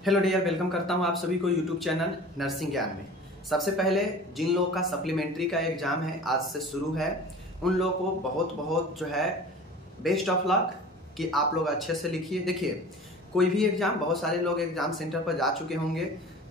Hello dear, welcome करता हूं आप सभी को यूट्यूब चैनल नर्सिंग ज्ञान में। सबसे पहले जिन लोगों का सप्लीमेंट्री का एग्जाम है आज से शुरू है, उन लोगों को बहुत बहुत जो है बेस्ट ऑफ लक कि आप लोग अच्छे से लिखिए। देखिए, कोई भी एग्जाम, बहुत सारे लोग एग्जाम सेंटर पर जा चुके होंगे,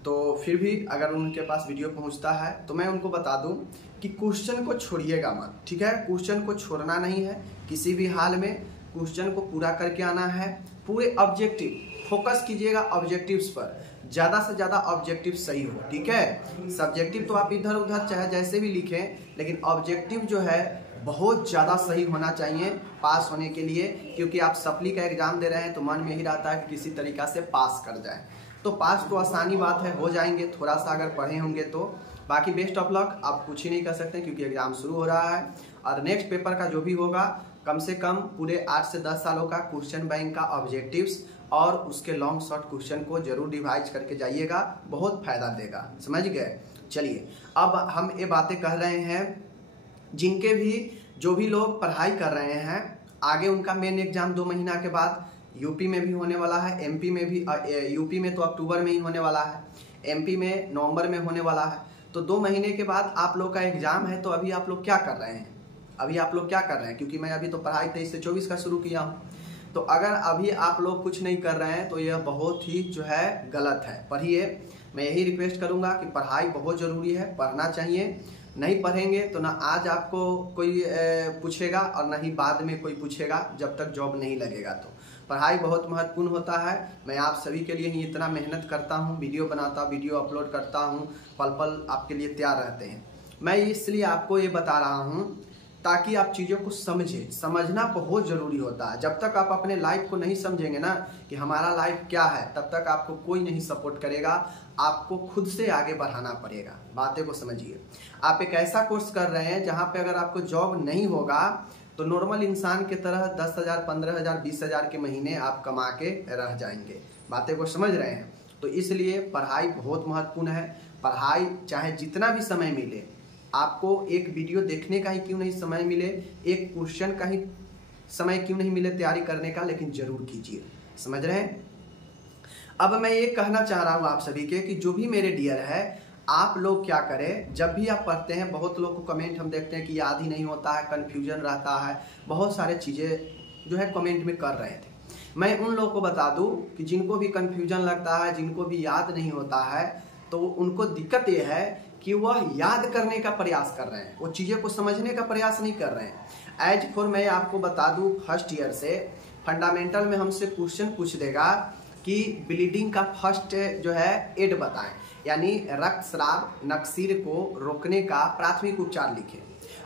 तो फिर भी अगर उनके पास वीडियो पहुंचता है तो मैं उनको बता दूं कि क्वेश्चन को छोड़िएगा मत। ठीक है, क्वेश्चन को छोड़ना नहीं है किसी भी हाल में, क्वेश्चन को पूरा करके आना है। पूरे ऑब्जेक्टिव फोकस कीजिएगा, ऑब्जेक्टिव्स पर ज़्यादा से ज़्यादा ऑब्जेक्टिव सही हो। ठीक है, सब्जेक्टिव तो आप इधर उधर चाहे जैसे भी लिखें, लेकिन ऑब्जेक्टिव जो है बहुत ज़्यादा सही होना चाहिए पास होने के लिए, क्योंकि आप सप्ली का एग्जाम दे रहे हैं तो मन में ही रहता है कि किसी तरीक़ा से पास कर जाए। तो पास तो आसानी बात है, हो जाएंगे थोड़ा सा अगर पढ़े होंगे तो। बाकी बेस्ट ऑफ लक, आप कुछ ही नहीं कर सकते क्योंकि एग्जाम शुरू हो रहा है। और नेक्स्ट पेपर का जो भी होगा, कम से कम पूरे 8 से 10 सालों का क्वेश्चन बैंक का ऑब्जेक्टिव्स और उसके लॉन्ग शॉर्ट क्वेश्चन को जरूर रिवाइज करके जाइएगा, बहुत फायदा देगा। समझ गए? चलिए, अब हम ये बातें कह रहे हैं जिनके भी जो भी लोग पढ़ाई कर रहे हैं, आगे उनका मेन एग्जाम 2 महीना के बाद यूपी में भी होने वाला है, एमपी में भी। यूपी में तो अक्टूबर में ही होने वाला है, एमपी में नवंबर में होने वाला है। तो 2 महीने के बाद आप लोग का एग्जाम है। तो अभी आप लोग क्या कर रहे हैं? अभी आप लोग क्या कर रहे हैं? क्योंकि मैं अभी तो पढ़ाई 23 से 24 का शुरू किया हूँ। तो अगर अभी आप लोग कुछ नहीं कर रहे हैं तो यह बहुत ही जो है गलत है। पढ़िए, मैं यही रिक्वेस्ट करूंगा कि पढ़ाई बहुत ज़रूरी है, पढ़ना चाहिए। नहीं पढ़ेंगे तो ना आज आपको कोई पूछेगा और ना ही बाद में कोई पूछेगा जब तक जॉब नहीं लगेगा। तो पढ़ाई बहुत महत्वपूर्ण होता है। मैं आप सभी के लिए ही इतना मेहनत करता हूँ, वीडियो बनाता, वीडियो अपलोड करता हूँ, पल पल आपके लिए तैयार रहते हैं। मैं इसलिए आपको ये बता रहा हूँ ताकि आप चीज़ों को समझें। समझना बहुत ज़रूरी होता है। जब तक आप अपने लाइफ को नहीं समझेंगे ना कि हमारा लाइफ क्या है, तब तक आपको कोई नहीं सपोर्ट करेगा। आपको खुद से आगे बढ़ाना पड़ेगा। बातें को समझिए। आप एक ऐसा कोर्स कर रहे हैं जहाँ पे अगर आपको जॉब नहीं होगा तो नॉर्मल इंसान की तरह 10,000, 15,000, 20,000 के महीने आप कमा के रह जाएंगे। बातें को समझ रहे हैं? तो इसलिए पढ़ाई बहुत महत्वपूर्ण है। पढ़ाई चाहे जितना भी समय मिले, आपको एक वीडियो देखने का ही क्यों नहीं समय मिले, एक क्वेश्चन का ही समय क्यों नहीं मिले तैयारी करने का, लेकिन जरूर कीजिए। समझ रहे हैं? अब मैं ये कहना चाह रहा हूँ आप सभी के कि जो भी मेरे डियर है, आप लोग क्या करें, जब भी आप पढ़ते हैं, बहुत लोग को कमेंट हम देखते हैं कि याद ही नहीं होता है, कन्फ्यूजन रहता है, बहुत सारे चीज़ें जो है कमेंट में कर रहे थे। मैं उन लोगों को बता दूं कि जिनको भी कन्फ्यूजन लगता है, जिनको भी याद नहीं होता है, तो उनको दिक्कत ये है कि वह याद करने का प्रयास कर रहे हैं, वो चीज़ें को समझने का प्रयास नहीं कर रहे हैं। एज फॉर मैं आपको बता दूं, फर्स्ट ईयर से फंडामेंटल में हमसे क्वेश्चन पूछ देगा कि ब्लीडिंग का फर्स्ट जो है एड बताएं, यानी रक्तस्राव नक्सीर को रोकने का प्राथमिक उपचार लिखें।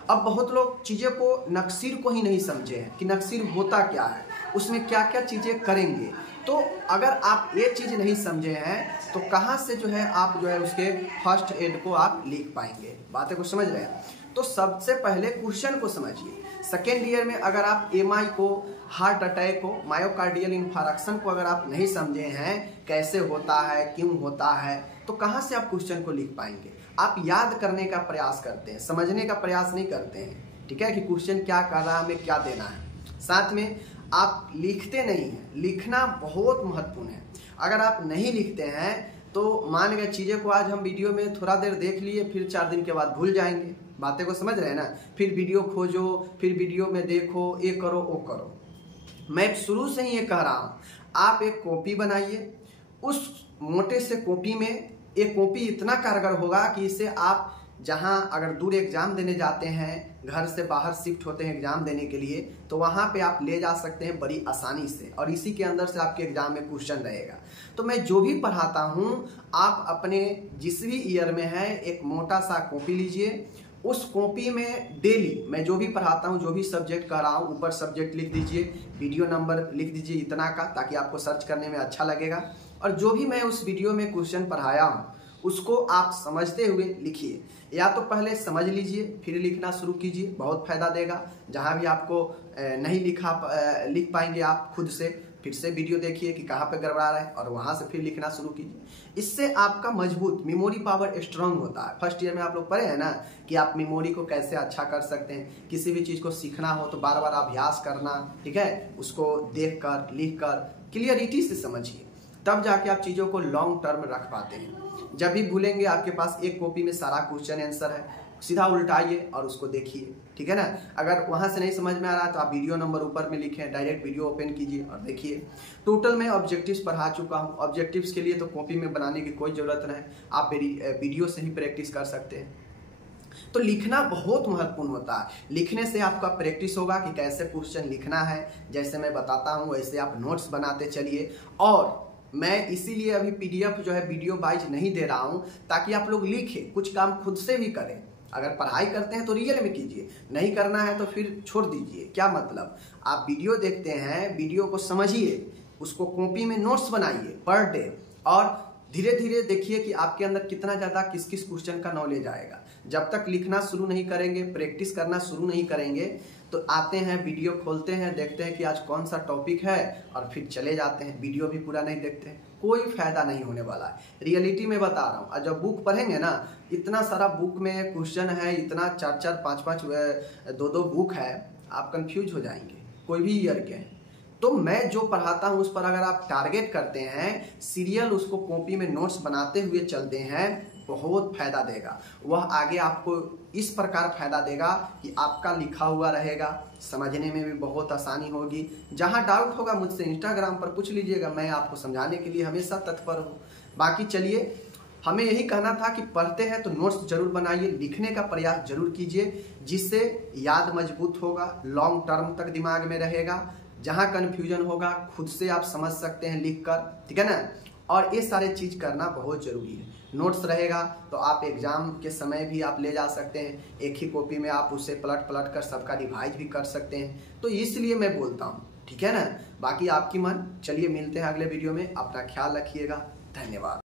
अब बहुत लोग चीज़ें को नक्सीर को ही नहीं समझे हैं कि नक्सीर होता क्या है, उसमें क्या क्या चीज़ें करेंगे। तो अगर आप ये चीज़ नहीं समझे हैं तो कहाँ से जो है आप जो है उसके फर्स्ट एड को आप लिख पाएंगे। बातें को समझ रहे हैं? तो सबसे पहले क्वेश्चन को समझिए। सेकेंड ईयर में अगर आप एमआई को, हार्ट अटैक को, मायोकार्डियल इंफार्क्शन को अगर आप नहीं समझे हैं कैसे होता है, क्यों होता है, तो कहाँ से आप क्वेश्चन को लिख पाएंगे? आप याद करने का प्रयास करते हैं, समझने का प्रयास नहीं करते हैं। ठीक है, कि क्वेश्चन क्या कर रहा है, हमें क्या देना है। साथ में आप लिखते नहीं हैं। लिखना बहुत महत्वपूर्ण है। अगर आप नहीं लिखते हैं तो मान गए चीज़ें को आज हम वीडियो में थोड़ा देर देख लिए, फिर 4 दिन के बाद भूल जाएंगे। बातें को समझ रहे हैं ना? फिर वीडियो खोजो, फिर वीडियो में देखो, ये करो वो करो। मैं शुरू से ही ये कह रहा हूँ, आप एक कॉपी बनाइए। उस मोटे से कॉपी में एक कॉपी इतना कारगर होगा कि इससे आप जहाँ अगर दूर एग्जाम देने जाते हैं, घर से बाहर शिफ्ट होते हैं एग्जाम देने के लिए, तो वहाँ पे आप ले जा सकते हैं बड़ी आसानी से, और इसी के अंदर से आपके एग्जाम में क्वेश्चन रहेगा। तो मैं जो भी पढ़ाता हूँ, आप अपने जिस भी ईयर में है एक मोटा सा कॉपी लीजिए। उस कॉपी में डेली मैं जो भी पढ़ाता हूँ, जो भी सब्जेक्ट कर रहा हूँ, ऊपर सब्जेक्ट लिख दीजिए, वीडियो नंबर लिख दीजिए इतना का, ताकि आपको सर्च करने में अच्छा लगेगा। और जो भी मैं उस वीडियो में क्वेश्चन पढ़ाया हूँ उसको आप समझते हुए लिखिए। या तो पहले समझ लीजिए फिर लिखना शुरू कीजिए, बहुत फायदा देगा। जहाँ भी आपको नहीं लिख पाएंगे आप खुद से, फिर से वीडियो देखिए कि कहाँ पे गड़बड़ा रहा है और वहाँ से फिर लिखना शुरू कीजिए। इससे आपका मजबूत मेमोरी पावर स्ट्रांग होता है। फर्स्ट ईयर में आप लोग पढ़े हैं ना कि आप मेमोरी को कैसे अच्छा कर सकते हैं। किसी भी चीज़ को सीखना हो तो बार बार अभ्यास करना, ठीक है, उसको देख कर लिख कर क्लियरिटी से समझिए। तब जाके आप चीज़ों को लॉन्ग टर्म रख पाते हैं। जब भी भूलेंगे, आपके पास एक कॉपी में सारा क्वेश्चन आंसर है, सीधा उल्टाइए और उसको देखिए, ठीक है ना। अगर वहाँ से नहीं समझ में आ रहा है तो आप वीडियो नंबर ऊपर में लिखें, डायरेक्ट वीडियो ओपन कीजिए और देखिए। टोटल मैं ऑब्जेक्टिव्स पढ़ा चुका हूँ। ऑब्जेक्टिव्स के लिए तो कॉपी में बनाने की कोई ज़रूरत नहीं, आप वीडियो से ही प्रैक्टिस कर सकते हैं। तो लिखना बहुत महत्वपूर्ण होता है। लिखने से आपका प्रैक्टिस होगा कि कैसे क्वेश्चन लिखना है, जैसे मैं बताता हूँ वैसे आप नोट्स बनाते चलिए। और मैं इसीलिए अभी पीडीएफ जो है वीडियो वाइज नहीं दे रहा हूँ, ताकि आप लोग लिखें, कुछ काम खुद से भी करें। अगर पढ़ाई करते हैं तो रियल में कीजिए, नहीं करना है तो फिर छोड़ दीजिए। क्या मतलब, आप वीडियो देखते हैं, वीडियो को समझिए, उसको कॉपी में नोट्स बनाइए पर डे, और धीरे धीरे देखिए कि आपके अंदर कितना ज़्यादा किस किस क्वेश्चन का नॉलेज आएगा। जब तक लिखना शुरू नहीं करेंगे, प्रैक्टिस करना शुरू नहीं करेंगे, तो आते हैं वीडियो खोलते हैं, देखते हैं कि आज कौन सा टॉपिक है और फिर चले जाते हैं, वीडियो भी पूरा नहीं देखते हैं, कोई फायदा नहीं होने वाला है। रियलिटी में बता रहा हूँ। और जब बुक पढ़ेंगे ना, इतना सारा बुक में क्वेश्चन है, इतना 4-4, 5-5, 2-2 बुक है, आप कंफ्यूज हो जाएंगे कोई भी ईयर के। तो मैं जो पढ़ाता हूँ उस पर अगर आप टारगेट करते हैं, सीरियल उसको कॉपी में नोट्स बनाते हुए चलते हैं, बहुत फायदा देगा। वह आगे आपको इस प्रकार फायदा देगा कि आपका लिखा हुआ रहेगा, समझने में भी बहुत आसानी होगी। जहाँ डाउट होगा मुझसे इंस्टाग्राम पर पूछ लीजिएगा, मैं आपको समझाने के लिए हमेशा तत्पर हूँ। बाकी चलिए, हमें यही कहना था कि पढ़ते हैं तो नोट्स जरूर बनाइए, लिखने का प्रयास जरूर कीजिए, जिससे याद मजबूत होगा, लॉन्ग टर्म तक दिमाग में रहेगा। जहाँ कन्फ्यूजन होगा खुद से आप समझ सकते हैं लिख कर, ठीक है ना। और ये सारे चीज़ करना बहुत ज़रूरी है। नोट्स रहेगा तो आप एग्जाम के समय भी आप ले जा सकते हैं, एक ही कॉपी में आप उसे पलट पलट कर सबका रिवाइज भी कर सकते हैं। तो इसलिए मैं बोलता हूँ, ठीक है ना। बाकी आपकी मन। चलिए मिलते हैं अगले वीडियो में, अपना ख्याल रखिएगा, धन्यवाद।